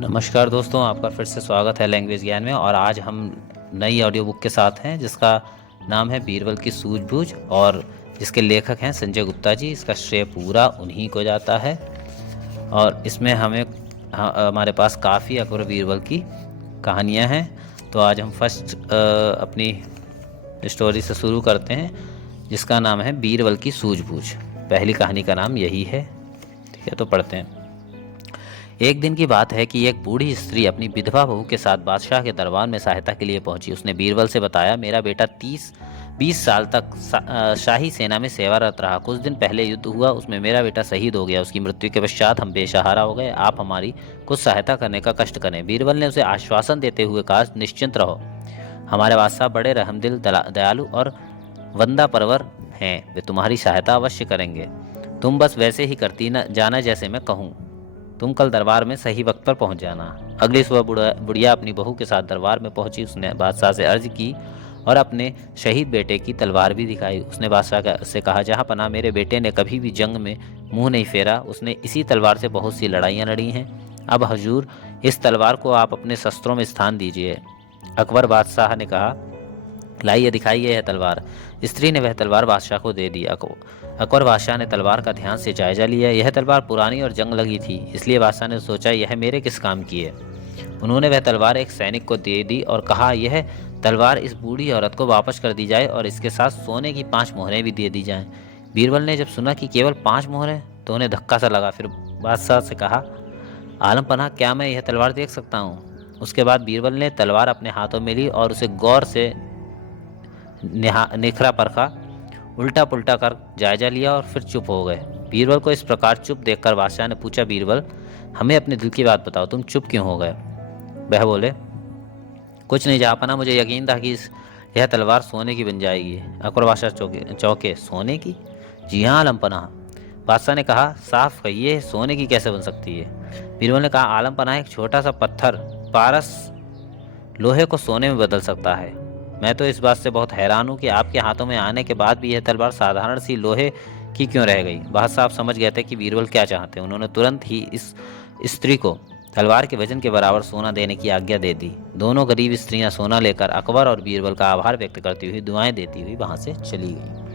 नमस्कार दोस्तों, आपका फिर से स्वागत है लैंग्वेज ज्ञान में। और आज हम नई ऑडियो बुक के साथ हैं जिसका नाम है बीरबल की सूझबूझ, और जिसके लेखक हैं संजय गुप्ता जी। इसका श्रेय पूरा उन्हीं को जाता है। और इसमें हमारे पास काफ़ी अकबर बीरबल की कहानियां हैं। तो आज हम फर्स्ट अपनी स्टोरी से शुरू करते हैं, जिसका नाम है बीरबल की सूझबूझ। पहली कहानी का नाम यही है। ठीक है, तो पढ़ते हैं। एक दिन की बात है कि एक बूढ़ी स्त्री अपनी विधवा बहू के साथ बादशाह के दरबार में सहायता के लिए पहुंची। उसने बीरबल से बताया, मेरा बेटा 30-20 साल तक शाही सेना में सेवारत रहा। कुछ दिन पहले युद्ध हुआ, उसमें मेरा बेटा शहीद हो गया। उसकी मृत्यु के पश्चात हम बेसहारा हो गए। आप हमारी कुछ सहायता करने का कष्ट करें। बीरबल ने उसे आश्वासन देते हुए कहा, निश्चिंत रहो, हमारे बादशाह बड़े रहमदिल, दयालु और वंदा परवर हैं। वे तुम्हारी सहायता अवश्य करेंगे। तुम बस वैसे ही करती न जाना जैसे मैं कहूँ। तुम कल दरबार में सही वक्त पर पहुंच जाना। अगली सुबह बुढ़िया अपनी बहू के साथ दरबार में पहुंची। उसने बादशाह से अर्ज की और अपने शहीद बेटे की तलवार भी दिखाई। उसने बादशाह से कहा, जहाँ पना मेरे बेटे ने कभी भी जंग में मुंह नहीं फेरा। उसने इसी तलवार से बहुत सी लड़ाइयाँ लड़ी हैं। अब हजूर, इस तलवार को आप अपने शस्त्रों में स्थान दीजिए। अकबर बादशाह ने कहा, लाइए, दिखाइए यह तलवार। स्त्री ने वह तलवार बादशाह को दे दी। अकबर बादशाह ने तलवार का ध्यान से जायजा लिया। यह तलवार पुरानी और जंग लगी थी, इसलिए बादशाह ने सोचा, यह मेरे किस काम की है। उन्होंने वह तलवार एक सैनिक को दे दी और कहा, यह तलवार इस बूढ़ी औरत को वापस कर दी जाए और इसके साथ सोने की 5 मोहरें भी दे दी जाएं। बीरबल ने जब सुना कि केवल 5 मोहरें, तो उन्हें धक्का सा लगा। फिर बादशाह से कहा, आलम पनाह, क्या मैं यह तलवार देख सकता हूँ? उसके बाद बीरबल ने तलवार अपने हाथों में ली और उसे गौर से निखरा परखा, उल्टा पुल्टा कर जायजा लिया और फिर चुप हो गए। बीरबल को इस प्रकार चुप देखकर बादशाह ने पूछा, बीरबल, हमें अपने दिल की बात बताओ, तुम चुप क्यों हो गए? वह बोले, कुछ नहीं जहाँपना, मुझे यकीन था कि यह तलवार सोने की बन जाएगी। अकबर बादशाह चौके, सोने की? जी हाँ आलम पनाह। बादशाह ने कहा, साफ कहिए, सोने की कैसे बन सकती है? बीरबल ने कहा, आलम पनाह, एक छोटा सा पत्थर पारस लोहे को सोने में बदल सकता है। मैं तो इस बात से बहुत हैरान हूँ कि आपके हाथों में आने के बाद भी यह तलवार साधारण सी लोहे की क्यों रह गई। बादशाह साहब समझ गए थे कि बीरबल क्या चाहते हैं। उन्होंने तुरंत ही इस स्त्री को तलवार के वजन के बराबर सोना देने की आज्ञा दे दी। दोनों गरीब स्त्रियां सोना लेकर अकबर और बीरबल का आभार व्यक्त करती हुई, दुआएं देती हुई वहां से चली गई।